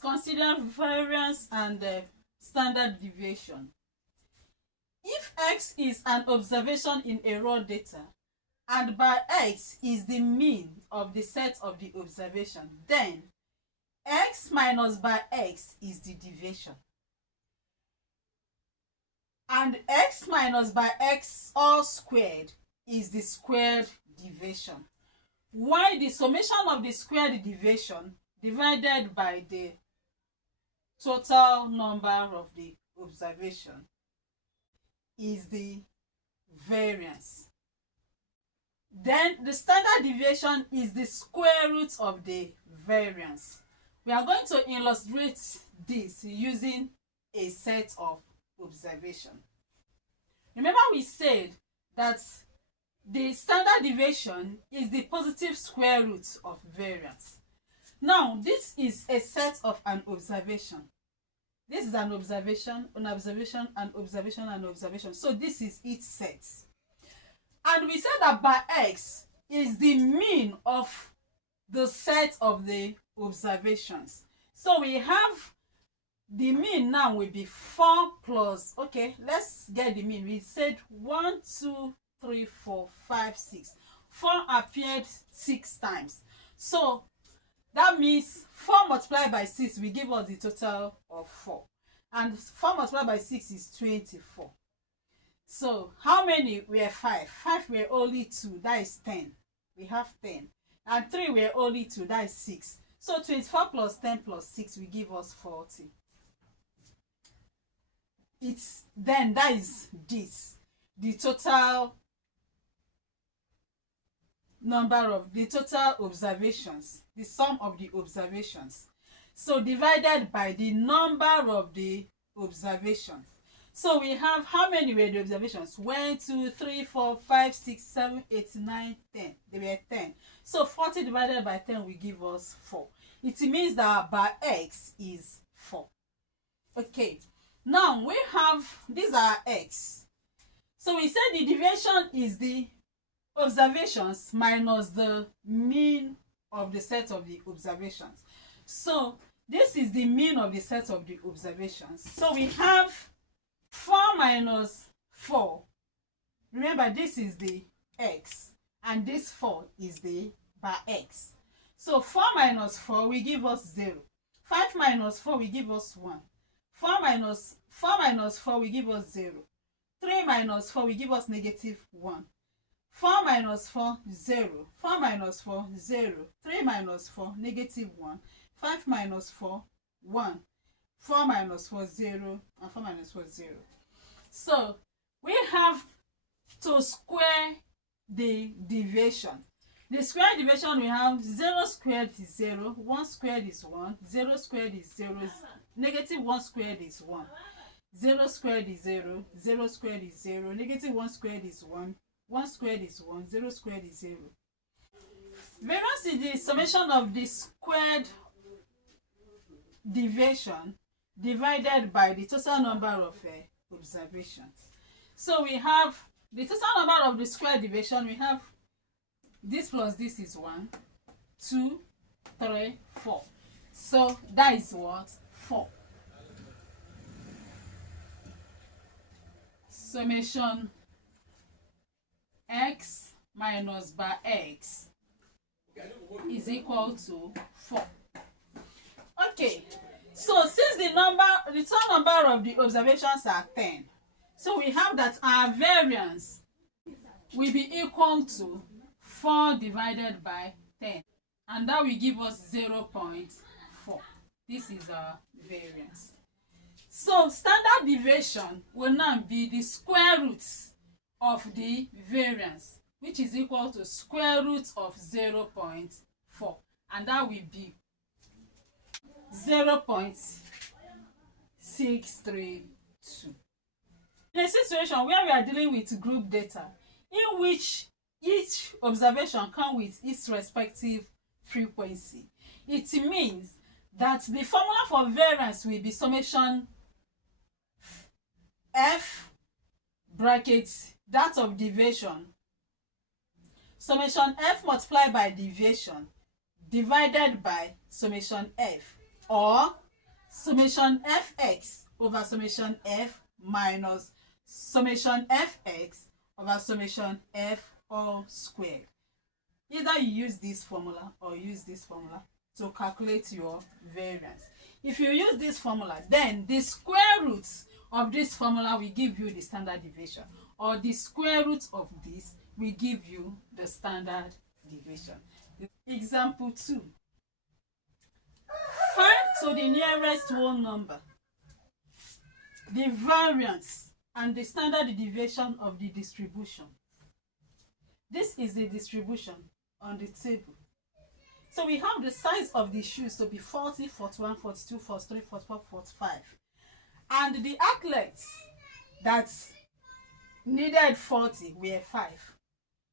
consider variance and standard deviation. If x is an observation in a raw data and by x is the mean of the set of the observation, then x minus by x is the deviation. And x minus by x all squared is the squared deviation. While the summation of the squared deviation divided by the total number of the observation is the variance. Then the standard deviation is the square root of the variance. We are going to illustrate this using a set of observation. Remember we said that the standard deviation is the positive square root of variance. Now this is a set of an observation. This is an observation, an observation, an observation, an observation. So this is its set. And we said that by x is the mean of the set of the observations. So we have the mean now will be 4 plus, okay, let's get the mean. We said 1, 2, 3, 4, 5, 6. 4 appeared 6 times. So that means 4 multiplied by 6 will give us the total of 4. And 4 multiplied by 6 is 24. So how many were 5? 5 were only 2, that is 10. We have 10. And 3 were only 2, that is 6. So 24 plus 10 plus 6 will give us 40. It's then that is this, the total number of the total observations, the sum of the observations. So divided by the number of the observations. So we have, how many were the observations? 1, 2, 3, 4, 5, 6, 7, 8, 9, 10. They were 10. So 40 divided by 10 will give us 4. It means that by x is 4. Okay. Now we have, these are x. So we said the deviation is the observations minus the mean of the set of the observations. So this is the mean of the set of the observations. So we have 4 minus 4. Remember, this is the x and this 4 is the by x. So 4 minus 4 will give us 0. 5 minus 4 will give us 1. 4 minus 4 will give us 0. 3 minus 4 will give us negative 1. 4 minus 4, 0. 4 minus 4, 0. 3 minus 4, negative 1. 5 minus 4, 1. 4 minus 4, 0. And 4 minus 4, 0. So we have to square the deviation. The square deviation we have 0 squared is 0, 1 squared is 1, 0 squared is 0, negative 1 squared is 1, 0 squared is 0, 0 squared is 0, negative 1 squared is 1, 1 squared is 1, 0 squared is 0. Variance is the summation of the squared deviation divided by the total number of observations. So we have the total number of the square deviation. We have this plus this is 1, 2, 3, 4. So that is what? 4. Summation x minus by x is equal to 4. Okay, so since the total number of the observations are 10, so we have that our variance will be equal to 4 divided by 10, and that will give us 0.4. This is our variance. So standard deviation will now be the square root of the variance, which is equal to square root of 0.4, and that will be 0.632. In a situation where we are dealing with group data, in which each observation comes with its respective frequency, it means that the formula for variance will be summation f brackets that of deviation, summation f multiplied by deviation divided by summation f, or summation fx over summation f minus summation fx over summation f all squared. Either you use this formula or use this formula to calculate your variance. If you use this formula, then the square root of this formula will give you the standard deviation, or the square root of this will give you the standard deviation. Example 2. Find to the nearest whole number the variance and the standard deviation of the distribution. This is the distribution on the table. So we have the size of the shoes to be 40, 41, 42, 43, 44, 45. And the athletes that needed 40 were 5.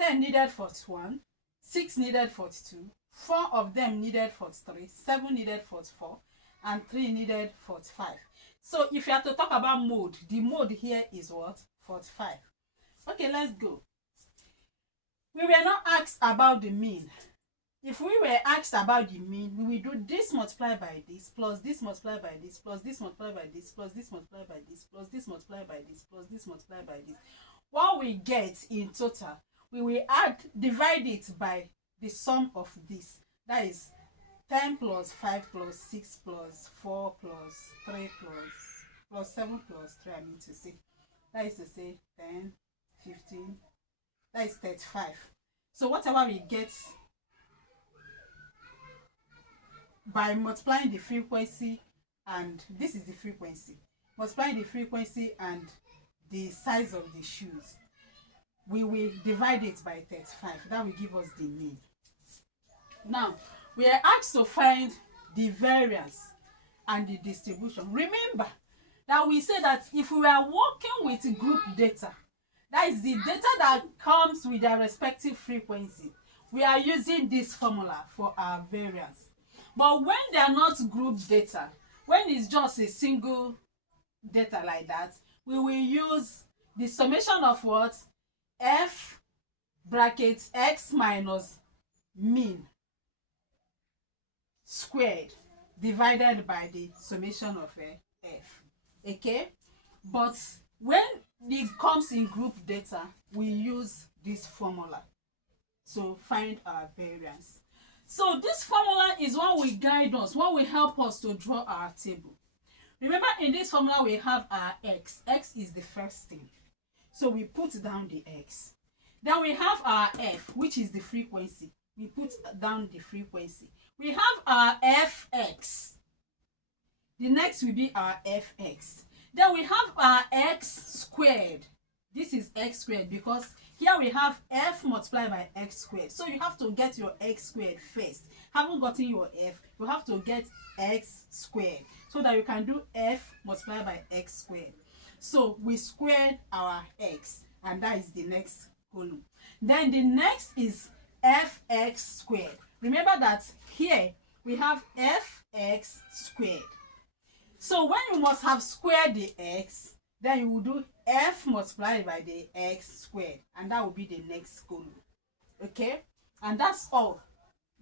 10 needed 41, 6 needed 42, 4 of them needed 43, 7 needed 44, and 3 needed 45. So if you have to talk about mode, the mode here is what? 45. Okay, let's go. We were not asked about the mean. If we were asked about the mean, we will do this multiplied by this, plus this multiplied by this, plus this multiplied by this, plus this multiplied by this, plus this multiplied by this, plus this multiplied by this. What we get in total, we will divide it by the sum of this. That is 10 plus 5 plus 6 plus 4 plus 3 plus 7 plus 3, I mean to say. That is to say 10, 15, that is 35. So whatever we get by multiplying the frequency, and this is the frequency, multiplying the frequency and the size of the shoes, we will divide it by 35. That will give us the mean. Now, we are asked to find the variance and the distribution. Remember that we say that if we are working with group data, that is the data that comes with their respective frequency, we are using this formula for our variance. But when they are not group data, when it's just a single data like that, we will use the summation of what? F brackets x minus mean squared divided by the summation of f. Okay? But when it comes in group data, we use this formula to find our variance. So this formula is what will guide us, what will help us to draw our table. Remember, in this formula we have our x. X is the first thing. So we put down the x. Then we have our f, which is the frequency. We put down the frequency. We have our fx. The next will be our fx. Then we have our x squared. This is x squared because here we have f multiplied by x squared. So you have to get your x squared first. Haven't gotten your f, you have to get x squared so that you can do f multiplied by x squared. So we squared our x, and that is the next column. Then the next is fx squared. Remember that here we have fx squared. So when you must have squared the x, then you will do f multiplied by the x squared, and that will be the next column. Okay? And that's all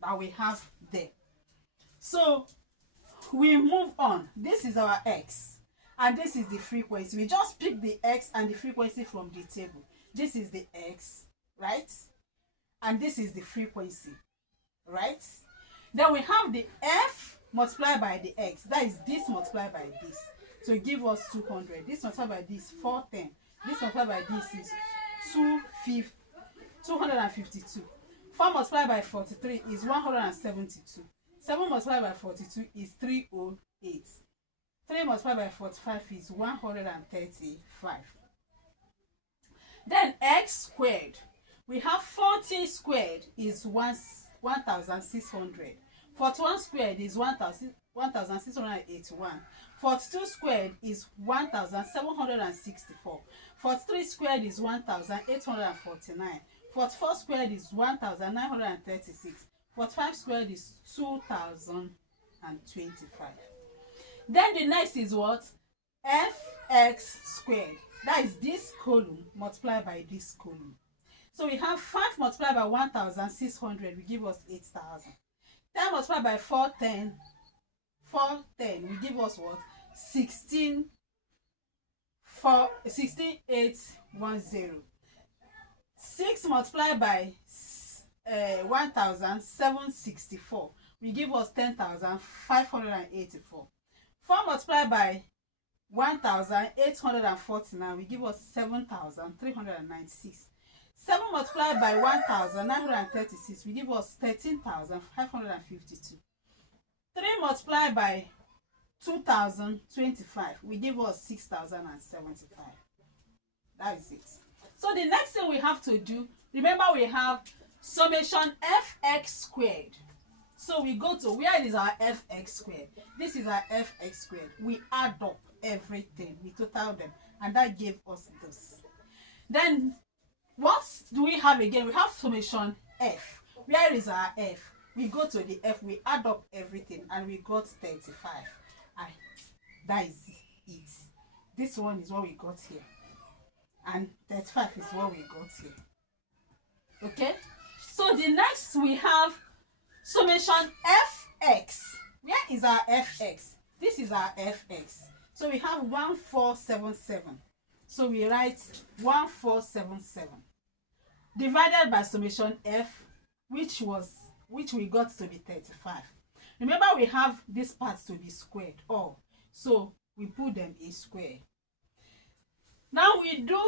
that we have there. So we move on. This is our x, and this is the frequency. We just pick the x and the frequency from the table. This is the x, right? And this is the frequency, right? Then we have the f multiplied by the x. That is this multiplied by this. So give us 200. This multiplied by this, 410. This multiplied by this is 252. 4 multiplied by 43 is 172. 7 multiplied by 42 is 308. 3 multiplied by 45 is 135. Then x squared. We have 40 squared is 1,600. 41 squared is 1,681. 42 squared is 1,764. 43 squared is 1,849. 44 squared is 1,936. 45 squared is 2,025. Then the next is what? Fx squared. That is this column multiplied by this column. So we have 5 multiplied by 1,600 will give us 8,000. 10 multiplied by 410 410 will give us what? 16810. 6 multiplied by 1764 will give us 10,584. 4 multiplied by 1849 will give us 7,396. 7 multiplied by 1,936 will give us 13,552. 3 multiplied by 2,025 will give us 6,075. That is it. So the next thing we have to do, remember we have summation fx squared. So we go to, where is our fx squared? This is our fx squared. We add up everything, we total them, and that gave us this. Then what do we have again? We have summation f. Where is our f? We go to the f, we add up everything, and we got 35. That is it. This one is what we got here, and 35 is what we got here. Okay, so the next we have summation fx. Where is our fx? This is our fx. So we have 1477. So we write 1477 divided by summation f, which we got to be 35. Remember we have this part to be squared all, so we put them in square. Now we do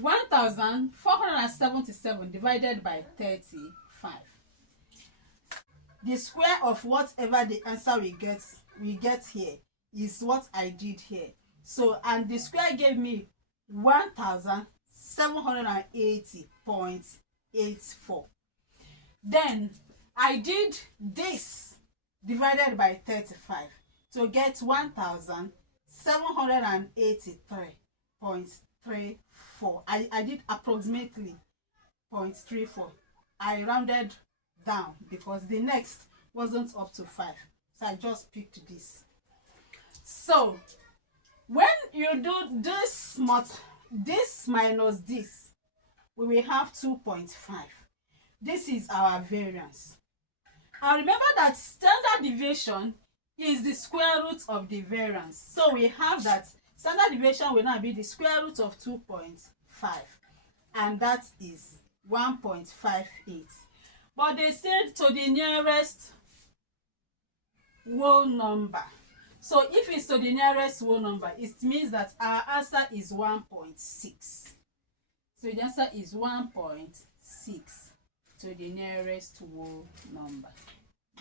1477 divided by 35. The square of whatever the answer we get here is what I did here. So, and the square gave me 1780.84. Then I did this divided by 35 to get 1783.34. I did approximately 0.34. I rounded down because the next wasn't up to 5, so I just picked this. So when you do this minus this, we will have 2.5. This is our variance. And remember that standard deviation is the square root of the variance. So we have that standard deviation will now be the square root of 2.5, and that is 1.58. But they said to the nearest whole number. So if it's to the nearest whole number, it means that our answer is 1.6. So the answer is 1.6 to the nearest whole number.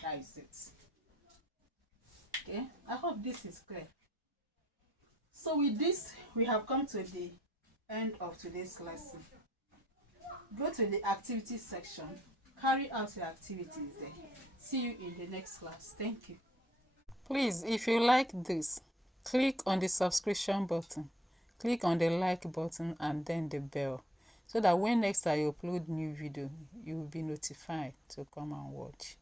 That is it. Okay, I hope this is clear. So with this, we have come to the end of today's lesson. Go to the activities section, carry out your activities there. See you in the next class. Thank you. Please, if you like this, click on the subscription button, click on the like button, and then the bell, so that when next I upload new video, you will be notified to come and watch.